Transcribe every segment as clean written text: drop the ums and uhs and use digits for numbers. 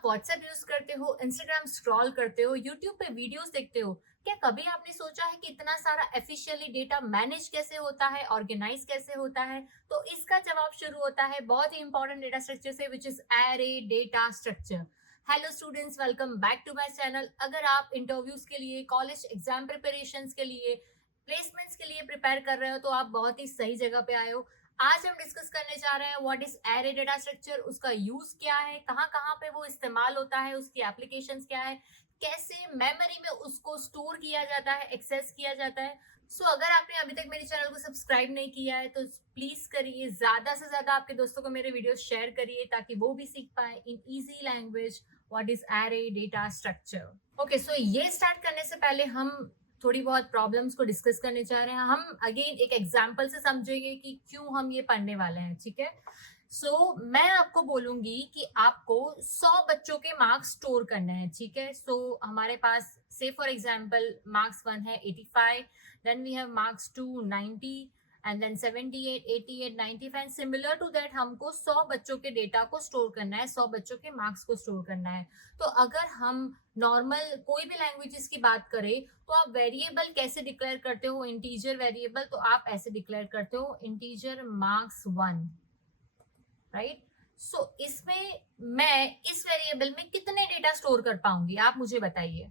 आप WhatsApp use करते हो, इंस्टाग्राम स्क्रॉल करते हो, यूट्यूब पे वीडियोस देखते हो, क्या कभी आपने सोचा है कि इतना सारा एफिशिएंटली डेटा मैनेज कैसे होता है, ऑर्गेनाइज कैसे होता है? तो इसका जवाब शुरू होता है बहुत ही इंपॉर्टेंट डेटा स्ट्रक्चर से, which is array data structure. Hello students, welcome back to my channel. अगर आप इंटरव्यूज के लिए, कॉलेज एग्जाम प्रिपरेशंस के लिए, प्लेसमेंट्स के लिए प्रिपेयर कर रहे हो, तो आप बहुत ही सही जगह पे आए हो। आज हम डिस्कस करने जा रहे हैं what is array data structure, उसका यूज क्या है, कहाँ कहाँ पे वो इस्तेमाल होता है, उसकी एप्लीकेशंस क्या है, कैसे मेमोरी में उसको स्टोर किया जाता है, एक्सेस किया जाता है। अगर आपने अभी तक मेरे चैनल को सब्सक्राइब नहीं किया है तो प्लीज करिए, ज्यादा से ज्यादा आपके दोस्तों को मेरे वीडियो शेयर करिए ताकि वो भी सीख पाए in easy language what is array data structure. Okay, so ये स्टार्ट करने से पहले हम थोड़ी बहुत प्रॉब्लम्स को डिस्कस करने जा रहे हैं। हम अगेन एक एग्जांपल से समझेंगे कि क्यों हम ये पढ़ने वाले हैं, ठीक है? मैं आपको बोलूंगी कि आपको 100 बच्चों के मार्क्स स्टोर करने हैं, ठीक है? हमारे पास से फॉर एग्जांपल मार्क्स 1 है 85, then we have marks 2 90, and then 78 88 95। Similar to that हमको 100 बच्चों के डेटा को स्टोर करना है, 100 बच्चों के मार्क्स को स्टोर करना है। तो अगर हम नॉर्मल कोई भी लैंग्वेजेस की बात करें, तो आप वेरिएबल कैसे डिक्लेयर करते हो? इंटीजर वेरिएबल, तो आप ऐसे डिक्लेयर करते हो इंटीजर मार्क्स 1, राइट? इसमें मैं इस वेरिएबल में कितने डेटा स्टोर कर पाऊंगी, आप मुझे बताइए।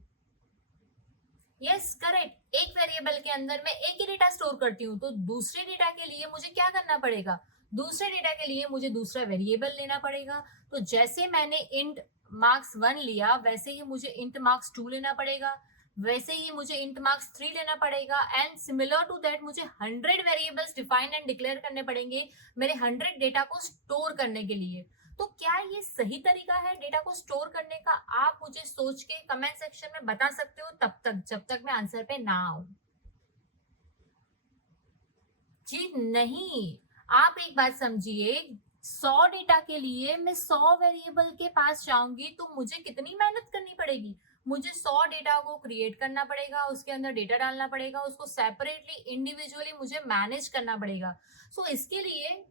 Yes, correct. एक वेरिएबल के अंदर मैं एक ही डेटा स्टोर करती हूँ, तो दूसरे डेटा के लिए मुझे क्या करना पड़ेगा? दूसरे डेटा के लिए मुझे दूसरा वेरिएबल लेना पड़ेगा। तो जैसे मैंने इंट मार्क्स 1 लिया, वैसे ही मुझे इंट मार्क्स 2 लेना पड़ेगा, वैसे ही मुझे इंट मार्क्स 3 लेना पड़ेगा, एंड सिमिलर टू दैट मुझे 100 वेरिएबल्स डिफाइन एंड डिक्लेयर करने पड़ेंगे मेरे 100 डेटा को स्टोर करने के लिए। तो क्या ये सही तरीका है डेटा को स्टोर करने का? आप मुझे सोच के कमेंट सेक्शन में बता सकते हो, तब तक जब तक मैं आंसर पे ना आऊं। जी नहीं, आप एक बात समझिए, 100 डेटा के लिए मैं 100 वेरिएबल के पास जाऊंगी तो मुझे कितनी मेहनत करनी पड़ेगी? मुझे 100 डेटा को क्रिएट करना पड़ेगा, उसके अंदर डेटा डालना पड़ेगा, उसको सेपरेटली इंडिविजुअली मुझे मैनेज करना पड़ेगा। इसके लिए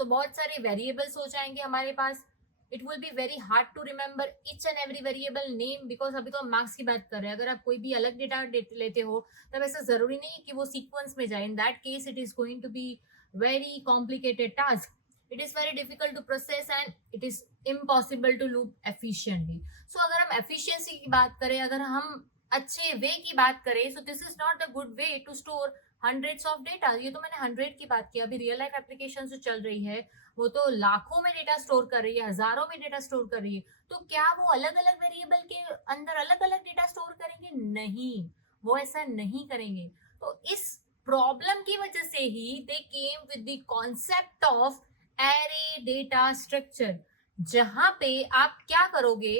बहुत सारे वेरिएबल्स हो जाएंगे हमारे पास। It will be very hard to remember each and every variable name, because अभी तो हम मार्क्स की बात कर रहे हैं। अगर आप कोई भी अलग डेटा लेते हो, तब ऐसा जरूरी नहीं कि वो सीक्वेंस में जाए। In that case it is going to be very complicated task. It is very difficult to process and it is impossible to loop efficiently. अगर हम एफिशिएंसी की बात करें, अगर हम अच्छे वे की बात करें, so this is not a good way to store hundreds of data. ये तो मैंने 100 की बात की। अभी रियल लाइफ एप्लीकेशन जो चल रही है, वो तो लाखों में डेटा स्टोर कर रही है, हजारों में डेटा स्टोर कर रही है। तो क्या वो अलग अलग वेरिएबल के अंदर अलग अलग डेटा स्टोर करेंगे? नहीं, वो ऐसा नहीं करेंगे। तो इस प्रॉब्लम की वजह से ही they came with the concept of array data structure, जहां पे आप क्या करोगे?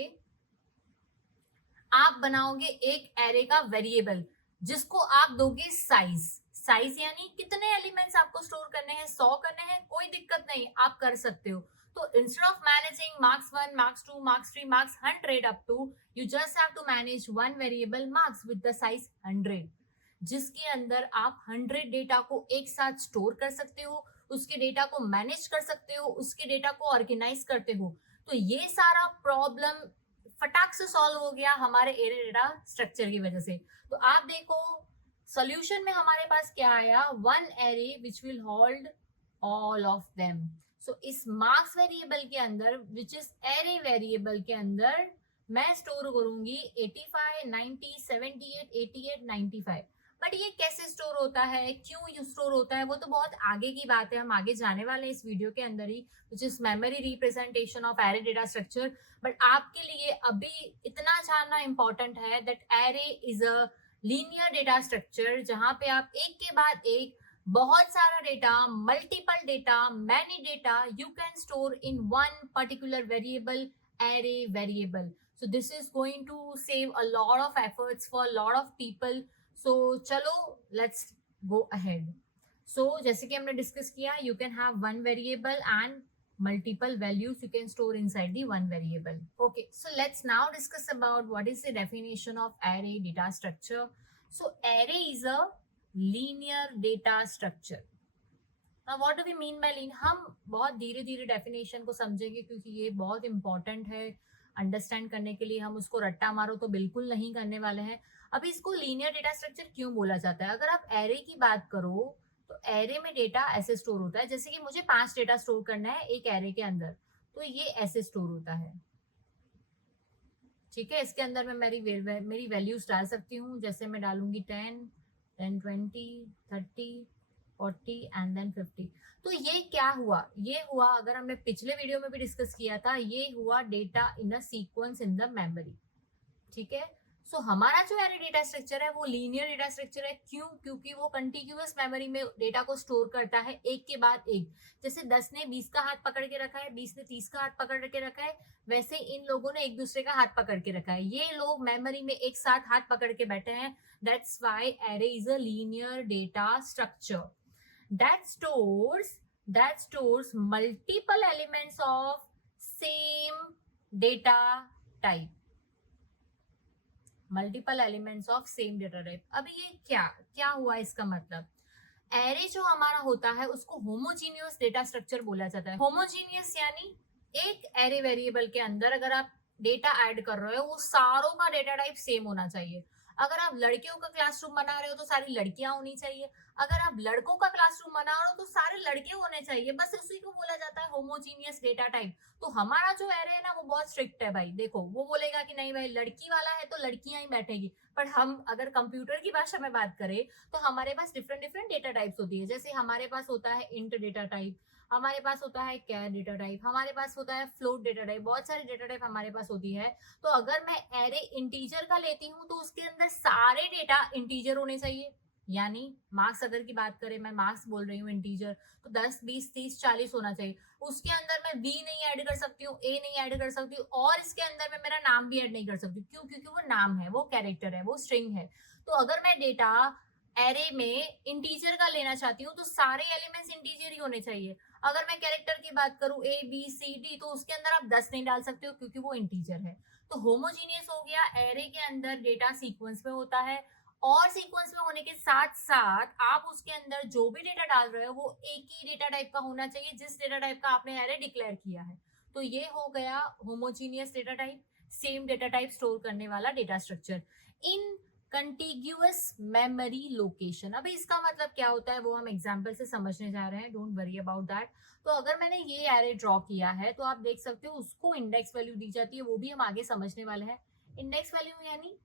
आप बनाओगे एक एरे का वेरिएबल जिसको आप दोगे साइज। साइज यानी कितने एलिमेंट्स आपको स्टोर करने हैं? 100 करने हैं, कोई दिक्कत नहीं, आप कर सकते हो। तो instead of managing marks 1, marks 2, marks 3, marks 100 up to, you just have to manage one variable marks with the size 100, जिसके अंदर आप 100 डेटा को एक साथ स्टोर कर सकते हो, उसके डेटा को मैनेज कर सकते हो, उसके डेटा को ऑर्गेनाइज करते हो। तो ये सारा प्रॉब्लम फटाक से सॉल्व हो गया हमारे एरे डेटा स्ट्रक्चर की वजह से। तो आप देखो, सॉल्यूशन में हमारे पास क्या आया? One array which will hold all of them. इस मार्क्स वेरिएबल के अंदर, विच इज एरे वेरिएबल के अंदर, मैं स्टोर करूंगी 85 90 78 88 95। बट ये कैसे स्टोर होता है, क्यों यू स्टोर होता है, वो तो बहुत आगे की बात है, हम आगे जाने वाले हैं इस वीडियो के अंदर ही, which is memory representation of array data structure. But आपके लिए अभी इतना जानना इंपॉर्टेंट है that array is a linear data structure, जहां पे आप एक के बाद एक बहुत सारा data, multiple data, many data you can store in one particular variable, array variable. This is going to save a lot of efforts for lot of people. चलो लेट्स गो अहेड। जैसे कि हमने डिस्कस किया, you can have one variable and multiple values you can store inside the one variable. Okay, so let's now discuss about what is the definition of array data structure. Array is a linear data structure. Now what do we mean by linear? हम बहुत धीरे धीरे definition को समझेंगे क्योंकि ये बहुत important है। अंडरस्टैंड करने के लिए हम उसको रट्टा मारो तो बिल्कुल नहीं करने वाले हैं। अभी इसको लीनियर डेटा स्ट्रक्चर क्यों बोला जाता है? अगर आप एरे की बात करो तो एरे में डेटा ऐसे स्टोर होता है, जैसे कि मुझे 5 डेटा स्टोर करना है एक एरे के अंदर, तो ये ऐसे स्टोर होता है। ठीक है, इसके अंदर मैं मेरी वैल्यूज डाल सकती हूँ, जैसे मैं डालूंगी 10, देन 20, 30, 40 एंड देन 50। तो ये क्या हुआ? ये हुआ, अगर हमने पिछले वीडियो में भी डिस्कस किया था, ये हुआ data in a sequence in the memory. ठीक है, सो हमारा जो एरे डेटा स्ट्रक्चर है वो लीनियर डेटा स्ट्रक्चर है। क्यों? क्योंकि वो कंटिन्यूअस मेमोरी में डेटा को स्टोर करता है एक के बाद एक। जैसे 10 ने 20 का हाथ पकड़ के रखा है, 20 ने 30 का हाथ पकड़ के रखा है, वैसे इन लोगों ने एक दूसरे का हाथ पकड़ के रखा है। ये लोग मेमोरी में एक साथ हाथ पकड़ के बैठे हैं। That's why array is a linear data structure that stores multiple elements of same data type, multiple elements of same data type. अभी ये क्या क्या हुआ? इसका मतलब एरे जो हमारा होता है उसको होमोजीनियस डेटा स्ट्रक्चर बोला जाता है। होमोजीनियस यानी एक एरे वेरिएबल के अंदर अगर आप डेटा ऐड कर रहे हो वो सारों का डेटा टाइप सेम होना चाहिए। अगर आप लड़कियों का क्लासरूम बना रहे हो तो सारी लड़कियां होनी चाहिए। अगर आप लड़कों का क्लासरूम बना रहे हो तो सारे लड़के होने चाहिए। बस उसी को बोला जाता है होमोजीनियस डेटा टाइप। तो हमारा जो एरे है ना वो बहुत स्ट्रिक्ट है भाई। देखो, वो बोलेगा कि नहीं भाई लड़की वाला है तो लड़कियां ही बैठेगी। पर हम अगर कंप्यूटर की भाषा में बात करें तो हमारे पास डिफरेंट डिफरेंट डेटा टाइप्स होती है। जैसे हमारे पास होता है इंट डेटा टाइप, हमारे पास होता है कैर डेटा टाइप, हमारे पास होता है फ्लोट डेटा टाइप, बहुत सारे डेटा टाइप हमारे पास होती है। तो अगर मैं एरे इंटीजर का लेती हूँ तो उसके अंदर सारे डेटा इंटीजर होने चाहिए। यानी मार्क्स अगर की बात करें, मैं मार्क्स बोल रही हूँ इंटीजर, तो 10, 20, 30, 40 होना चाहिए। उसके अंदर मैं बी नहीं ऐड कर सकती हूँ, ए नहीं ऐड कर सकती हूँ, और इसके अंदर मैं मेरा नाम भी ऐड नहीं कर सकती। क्यों? क्योंकि वो नाम है, वो कैरेक्टर है, वो स्ट्रिंग है। तो अगर मैं डेटा एरे में इंटीजर का लेना चाहती हूँ तो सारे एलिमेंट्स इंटीजर ही होने चाहिए। अगर मैं कैरेक्टर की बात करूँ ए बी सी डी, तो उसके अंदर आप 10 नहीं डाल सकते हो क्योंकि वो इंटीजर है। तो होमोजीनियस हो गया, एरे के अंदर डेटा सीक्वेंस में होता है, और सीक्वेंस में होने के साथ साथ आप उसके अंदर जो भी डेटा डाल रहे हो वो एक ही डेटा टाइप का होना चाहिए जिस डेटा टाइप का आपने एरे डिक्लेयर किया है। तो ये हो गया homogeneous data type, same data type store करने वाला data structure in contiguous memory location. अभी इसका मतलब क्या होता है वो हम एग्जाम्पल से समझने जा रहे हैं, डोंट वरी अबाउट दैट। तो अगर मैंने ये एरे ड्रॉ किया है तो आप देख सकते हो उसको इंडेक्स वैल्यू दी जाती है, वो भी हम आगे समझने वाले हैं। इंडेक्स वैल्यू यानी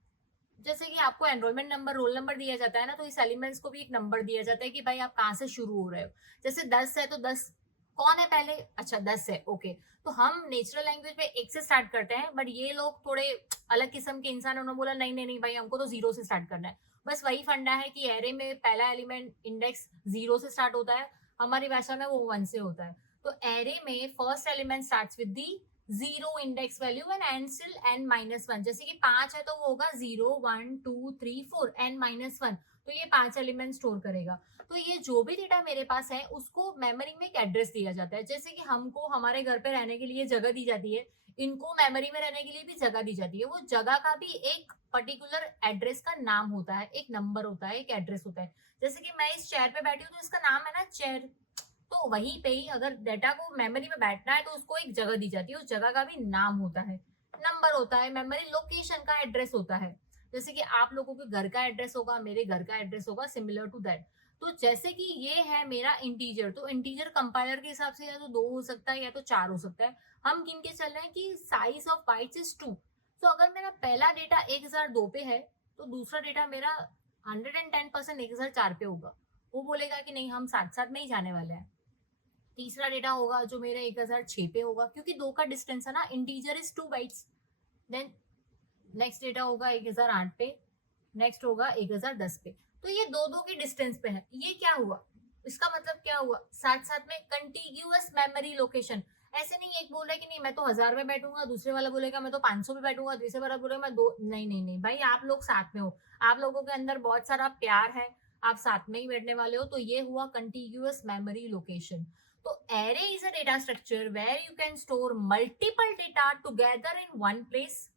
जैसे कि आपको एनरोलमेंट नंबर, रोल नंबर दिया जाता है ना, तो इस एलिमेंट्स को भी एक नंबर दिया जाता है कि भाई आप कहाँ से शुरू हो रहे हो। जैसे 10 है तो 10 कौन है पहले? अच्छा 10 है, ओके। तो हम नेचुरल लैंग्वेज में 1 से स्टार्ट करते हैं, बट ये लोग थोड़े अलग किस्म के इंसान, उन्होंने बोला नहीं नहीं नहीं भाई हमको तो 0 से स्टार्ट करना है। बस वही फंडा है कि एरे में पहला एलिमेंट इंडेक्स 0 से स्टार्ट होता है, हमारी भाषा में वो 1 से होता है। तो एरे में first element starts with the 0 index value and n still n -1। जैसे कि 5 है तो वो होगा 0 1 2 3 4 n -1। तो ये 5 एलिमेंट स्टोर करेगा। तो ये जो भी डेटा मेरे पास है उसको मेमोरी में एक एड्रेस दिया जाता है। जैसे कि हमको हमारे घर पे रहने के लिए जगह दी जाती है, इनको मेमोरी में रहने के लिए भी जगह दी जाती है। वो जगह का भी एक पर्टिकुलर एड्रेस का नाम होता है, एक नंबर होता है, एक एड्रेस होता है। जैसे कि मैं इस चेयर पे बैठी हूँ तो इसका नाम है ना चेयर। तो वहीं पे ही अगर डेटा को मेमोरी में बैठना है तो उसको एक जगह दी जाती है, उस जगह का भी नाम होता है, नंबर होता है, मेमोरी लोकेशन का एड्रेस होता है। जैसे कि आप लोगों के घर का एड्रेस होगा, मेरे घर का एड्रेस होगा, सिमिलर टू दैट। तो जैसे कि ये है मेरा इंटीजर, तो इंटीजर कंपाइलर के हिसाब से या तो 2 हो सकता है या तो 4 हो सकता है। हम गिन के चल रहे हैं कि साइज ऑफ बाइट्स इज 2। तो अगर मेरा पहला डेटा 1002 पे है तो दूसरा डेटा मेरा 110% 1004 पे होगा। वो बोलेगा कि नहीं हम साथ साथ में ही जाने वाले हैं। तीसरा डेटा होगा जो मेरे 1006 पे होगा, क्योंकि 2 का डिस्टेंस है ना, integer is 2 bytes. Then next data होगा 1008 पे, नेक्स्ट होगा 1010 पे। तो ये 2 की डिस्टेंस पे है। ये क्या हुआ? इसका मतलब क्या हुआ? साथ साथ में कंटिग्यूअस मेमोरी लोकेशन। ऐसे नहीं एक बोल रहा है कि नहीं मैं तो 1000 में बैठूंगा, दूसरे वाला बोलेगा मैं तो 500 में बैठूंगा, तीसरे वाला बोलेगा मैं 2। नहीं नहीं नहीं भाई, आप लोग साथ में हो, आप लोगों के अंदर बहुत सारा प्यार है, आप साथ में ही बैठने वाले हो। तो ये हुआ कंटिग्यूअस मेमोरी लोकेशन। तो array is a data structure where you can store multiple data together in one place.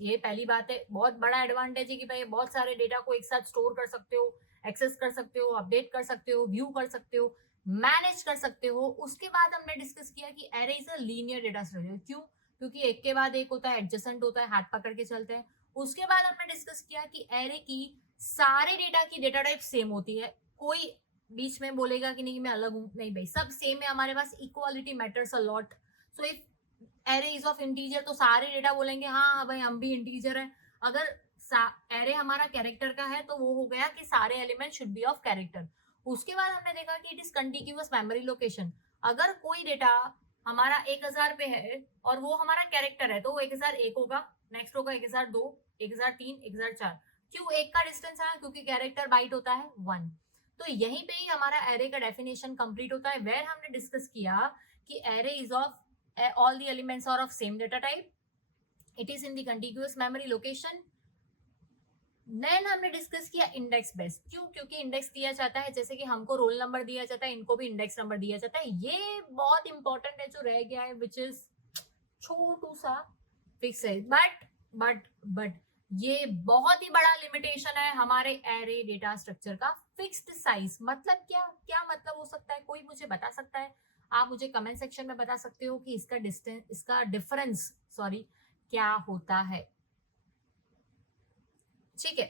ये पहली बात है, बहुत बड़ा एडवांटेज है कि भाई बहुत सारे डेटा को एक साथ स्टोर कर सकते हो, एक्सेस कर सकते हो, अपडेट कर सकते हो, व्यू कर सकते हो, मैनेज कर सकते हो। उसके बाद हमने डिस्कस किया कि array is a linear data structure. क्यों? क्योंकि एक के बाद एक होता है, एडजेसेंट होता है, हाथ पकड़ के चलते हैं। उसके बाद हमने डिस्कस किया कि एरे की सारे डेटा की डेटा टाइप सेम होती है, कोई बीच में बोलेगा कि नहीं मैं अलग हूं, नहीं भाई, सब सेम है हमारे पास, equality matters a lot. So if array is of integer तो सारे डेटा बोलेंगे हाँ भाई हम भी इंटीजर है। अगर एरे हमारा कैरेक्टर का है तो वो हो गया कि सारे element should be of character. उसके बाद हमने देखा कि it is continuous memory location. अगर कोई डेटा हमारा 1000 पे है और वो हमारा कैरेक्टर है तो वो 1001 होगा, नेक्स्ट होगा 1002, 1003, 1004। क्यों एक का डिस्टेंस है? क्योंकि कैरेक्टर बाइट होता है 1। तो यहीं पे ही हमारा एरे का डेफिनेशन कंप्लीट होता है, वेर हमने डिस्कस किया कि array is of all the elements are of same data type, it is in the contiguous memory location। Then हमने डिस्कस किया इंडेक्स बेस्ड। क्यों? क्योंकि इंडेक्स दिया जाता है, जैसे कि हमको रोल नंबर दिया जाता है, इनको भी इंडेक्स नंबर दिया जाता है। ये बहुत इंपॉर्टेंट है जो रह गया है, विच इज छोटू सा फिक्स है, बट ये बहुत ही बड़ा लिमिटेशन है हमारे एरे डेटा स्ट्रक्चर का, फिक्स्ड साइज। मतलब क्या क्या मतलब हो सकता है? कोई मुझे बता सकता है? आप मुझे कमेंट सेक्शन में बता सकते हो कि इसका डिस्टेंस, इसका डिफरेंस सॉरी क्या होता है। ठीक है,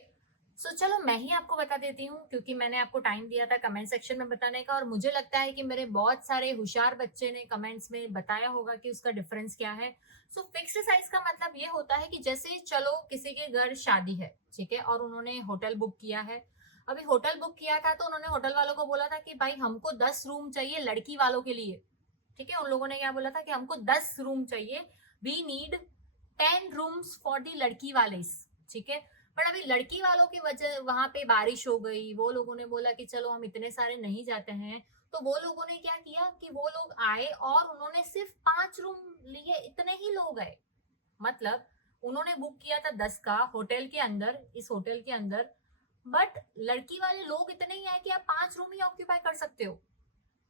सो चलो मैं ही आपको बता देती हूँ, क्योंकि मैंने आपको टाइम दिया था कमेंट सेक्शन में बताने का, और मुझे लगता है कि मेरे बहुत सारे होशियार बच्चे ने कमेंट्स में बताया होगा कि उसका डिफरेंस क्या है। सो फिक्स्ड साइज का मतलब ये होता है कि जैसे चलो किसी के घर शादी है, ठीक है, और उन्होंने होटल बुक किया है। अभी होटल बुक किया था तो उन्होंने होटल वालों को बोला था कि भाई हमको 10 रूम चाहिए लड़की वालों के लिए। ठीक है, उन लोगों ने क्या बोला था कि हमको 10 रूम चाहिए, we need 10 rooms for the लड़की वाले। ठीक है, पर अभी लड़की वालों की वजह वहां पे बारिश हो गई, वो लोगों ने बोला कि चलो हम इतने सारे नहीं जाते हैं। तो वो लोगों ने क्या किया कि वो लोग आए और उन्होंने सिर्फ 5 रूम लिए, इतने ही लोग आए। मतलब उन्होंने बुक किया था 10 का होटल के अंदर, इस होटल के अंदर, बट लड़की वाले लोग इतने ही आए कि आप 5 रूम ही ऑक्यूपाई कर सकते हो,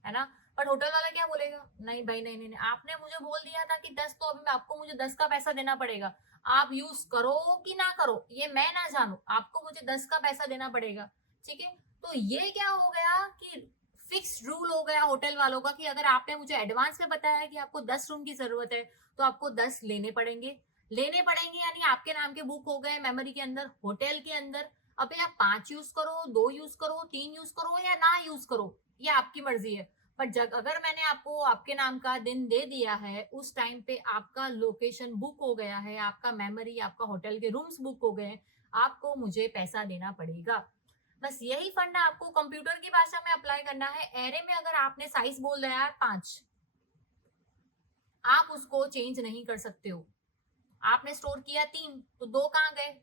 है ना। पर होटल वाला क्या बोलेगा? नहीं भाई, नहीं नहीं नहीं, आपने मुझे बोल दिया था कि 10, तो अभी आपको मुझे 10 का पैसा देना पड़ेगा। आप यूज करो कि ना करो ये मैं ना जानू, आपको मुझे 10 का पैसा देना पड़ेगा। ठीक है, तो ये क्या हो गया कि फिक्स रूल हो गया होटल वालों का कि अगर आपने मुझे एडवांस में बताया कि आपको 10 रूम की जरूरत है तो आपको 10 लेने पड़ेंगे यानी आपके नाम के बुक हो गए मेमोरी के अंदर, होटल के अंदर। अभी आप 5 यूज करो, 2 यूज करो, 3 यूज करो या ना यूज करो, ये आपकी मर्जी है। पर जब अगर मैंने आपको आपके नाम का दिन दे दिया है, उस टाइम पे आपका लोकेशन बुक हो गया है, आपका मेमोरी, आपका होटल के रूम्स बुक हो गए, आपको मुझे पैसा देना पड़ेगा। बस यही फंडा आपको कंप्यूटर की भाषा में अप्लाई करना है। एरे में अगर आपने साइज बोल दिया है 5, आप उसको चेंज नहीं कर सकते हो। आपने स्टोर किया 3 तो 2 कहाँ गए?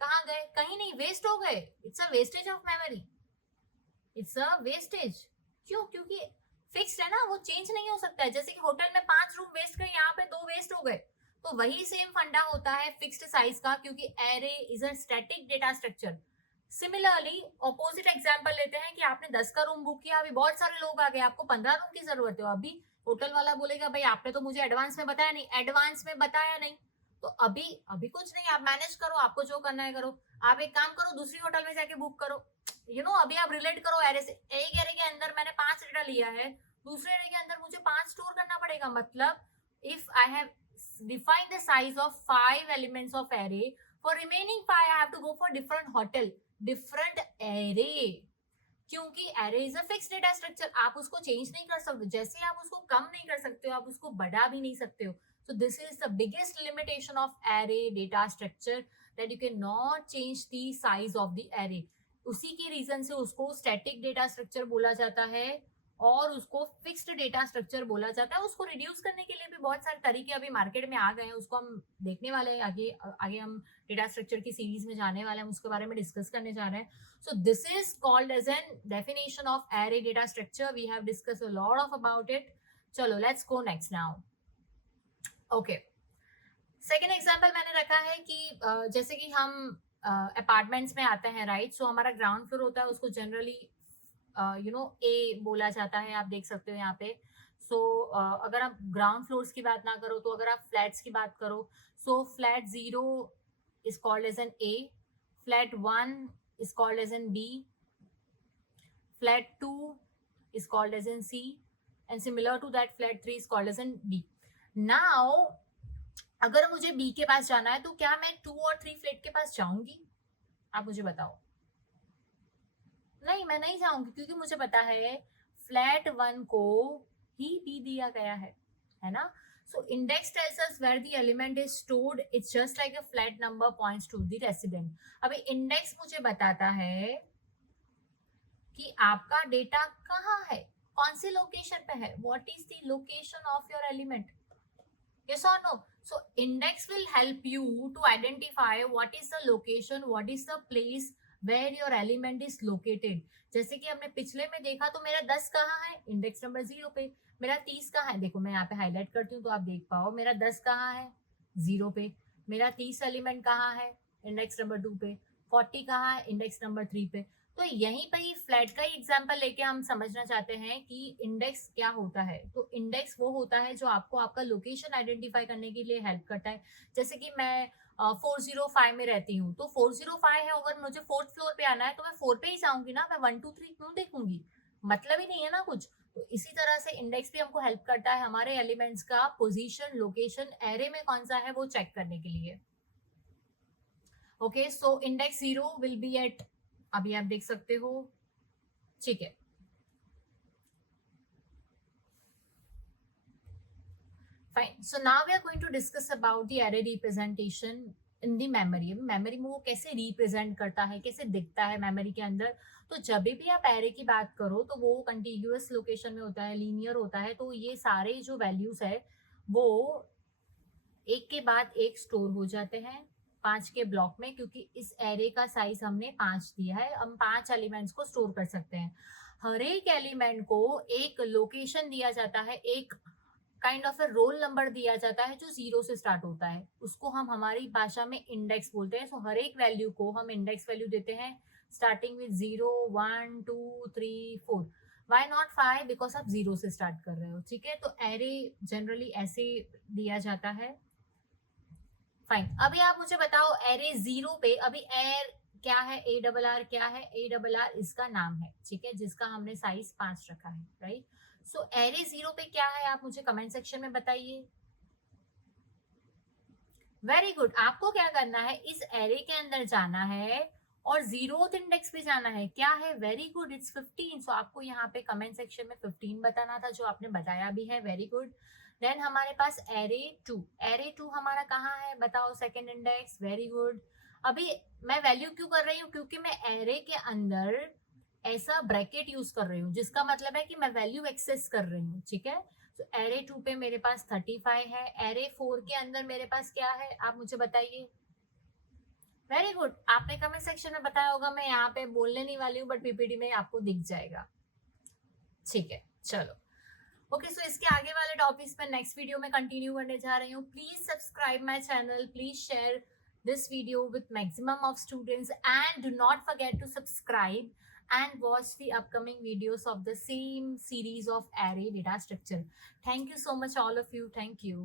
कहाँ गए? कहीं नहीं, वेस्ट हो गए। It's a wastage of memory, it's a wastage. क्यों? क्योंकि फिक्स्ड है ना, वो चेंज नहीं हो सकता है। जैसे कि होटल में 5 रूम वेस्ट गए, यहाँ पे 2 वेस्ट हो गए। तो वही सेम फंडा होता है फिक्स्ड साइज का, क्योंकि array is a static data structure. Similarly opposite example लेते हैं कि आपने 10 का रूम बुक किया, अभी बहुत सारे लोग आ गए, आपको 15 रूम की जरूरत है। अभी होटल वाला बोलेगा भाई आपने तो मुझे एडवांस में बताया नहीं, एडवांस में बताया नहीं, तो अभी अभी कुछ नहीं, आप मैनेज करो, आपको जो करना है करो। आप एक काम करो, दूसरी होटल में जाके बुक करो। अभी आप रिलेट करो एरे से, एक एरे के अंदर मैंने 5 डेटा लिया है, दूसरे एरे के अंदर मुझे 5 स्टोर करना पड़ेगा। मतलब if I have defined the size of 5 elements of array, for remaining 5 I have to go for different hotel, different array. क्योंकि array is a fix data structure, आप उसको चेंज नहीं कर सकते। जैसे आप उसको कम नहीं कर सकते हो, आप उसको बढ़ा भी नहीं सकते हो। So this is the biggest limitation of array data structure, that you cannot change the size of the array। उसी के रीजन से उसको स्टैटिक डेटा स्ट्रक्चर बोला जाता है और उसको फिक्स्ड डेटा स्ट्रक्चर बोला जाता है। उसको रिड्यूस करने के लिए भी बहुत सारे तरीके अभी मार्केट में आ गए हैं, उसको हम देखने वाले हैं आगे। आगे हम डेटा स्ट्रक्चर की सीरीज में जाने वाले हैं, उसके बारे में डिस्कस करने जा रहे हैं। So this is called as an definition of array data structure। We have discussed a lot of about it। चलो let's go next now। Okay, second example मैंने रखा है कि जैसे कि हम अपार्टमेंट्स में आते हैं, राइट। सो हमारा ग्राउंड फ्लोर होता है, उसको जनरली ए बोला जाता है, आप देख सकते हो यहाँ पे। सो अगर आप ग्राउंड फ्लोर्स की बात ना करो, तो अगर आप फ्लैट्स की बात करो, so flat 0 is called as an A, flat 1 is called as an B, flat 2 is called as in C, and similar to that flat 3 is called as in D। Now अगर मुझे B के पास जाना है तो क्या मैं 2 और 3 flat के पास जाऊंगी? आप मुझे बताओ। नहीं, मैं नहीं जाऊंगी, क्योंकि मुझे पता है फ्लैट 1 को ही बी दिया गया है ना? So index tells us where the element is stored, it's just like a flat number points to the resident. अभी इंडेक्स मुझे बताता है कि आपका डेटा कहाँ है, कौन सी लोकेशन पे है, what is the location of your element, yes or no? So index will help you to identify what is the location, what is the place where your element is located। जैसे कि हमने पिछले में देखा, तो मेरा 10 कहाँ है, इंडेक्स नंबर 0 पे। मेरा 30 कहाँ है, देखो मैं यहाँ पे हाईलाइट करती हूँ तो आप देख पाओ, मेरा 10 कहाँ है, 0 पे। मेरा 30 एलिमेंट कहाँ है, इंडेक्स नंबर 2 पे। 40 कहाँ है, इंडेक्स नंबर 3 पे। तो यहीं पर ही फ्लैट का ही एग्जांपल लेके हम समझना चाहते हैं कि इंडेक्स क्या होता है। तो इंडेक्स वो होता है जो आपको आपका लोकेशन आइडेंटिफाई करने के लिए हेल्प करता है। जैसे कि मैं 405 में रहती हूँ, तो 405 है, अगर मुझे 4th फ्लोर पे आना है तो मैं 4 पे ही जाऊंगी ना, मैं 1 2 3 क्यों देखूंगी? मतलब ही नहीं है ना कुछ। तो इसी तरह से इंडेक्स भी हमको हेल्प करता है हमारे एलिमेंट्स का पोजीशन, लोकेशन, एरे में कौन सा है वो चेक करने के लिए। Okay, so index 0 will be at, अभी आप देख सकते हो, ठीक है। Fine, so now we are going to discuss about the array representation in the memory. Memory में वो कैसे रिप्रेजेंट करता है, कैसे दिखता है मेमोरी के अंदर। तो जब भी आप एरे की बात करो तो वो कंटिन्यूअस लोकेशन में होता है, लीनियर होता है। तो ये सारे जो वैल्यूज है वो एक के बाद एक स्टोर हो जाते हैं 5 के ब्लॉक में, क्योंकि इस एरे का साइज हमने 5 दिया है, हम 5 एलिमेंट्स को स्टोर कर सकते हैं। हर एक एलिमेंट को एक लोकेशन दिया जाता है, एक kind of A roll number दिया जाता है जो 0 से स्टार्ट होता है, उसको हम हमारी भाषा में इंडेक्स बोलते हैं। सो हर एक वैल्यू को हम इंडेक्स वैल्यू देते हैं starting with 0 1 2 3 4। Why not 5? Because आप 0 से स्टार्ट कर रहे हो, ठीक है। तो एरे जनरली ऐसे दिया जाता है। फाइन, अभी आप मुझे बताओ एरे 0 पे अभी एर क्या है, ए डबल आर क्या है, ए डबल आर इसका नाम है, ठीक है, जिसका हमने साइज 5 रखा है, राइट। सो एरे 0 पे क्या है, आप मुझे कमेंट सेक्शन में बताइए। वेरी गुड, आपको क्या करना है, इस एरे के अंदर जाना है और 0th इंडेक्स पे जाना है। क्या है, वेरी गुड, इट्स 15। सो आपको यहाँ पे कमेंट सेक्शन में 15 बताना था, जो आपने बताया भी है, वेरी गुड। देन हमारे पास एरे 2, एरे 2 हमारा कहाँ है बताओ, सेकंड इंडेक्स, वेरी गुड। अभी मैं वैल्यू क्यों कर रही हूँ, क्योंकि मैं एरे के अंदर ऐसा ब्रैकेट यूज कर रही हूँ, जिसका मतलब है कि मैं वैल्यू एक्सेस कर रही हूँ, ठीक है। तो एरे 2 पे मेरे पास 35 है, एरे 4 के अंदर मेरे पास क्या है, आप मुझे बताइए। वेरी गुड, आपने कमेंट सेक्शन में बताया होगा, मैं यहाँ पे बोलने नहीं वाली हूँ, बट पीपीटी में आपको दिख जाएगा, ठीक है। चलो, ओके, सो इसके आगे वाले टॉपिक्स में नेक्स्ट वीडियो में कंटिन्यू करने जा रही हूँ। Please subscribe my channel, please share this video with maximum of students, and do not forget to subscribe and watch the upcoming videos of the same series of array data structure. Thank you so much all of you, thank you.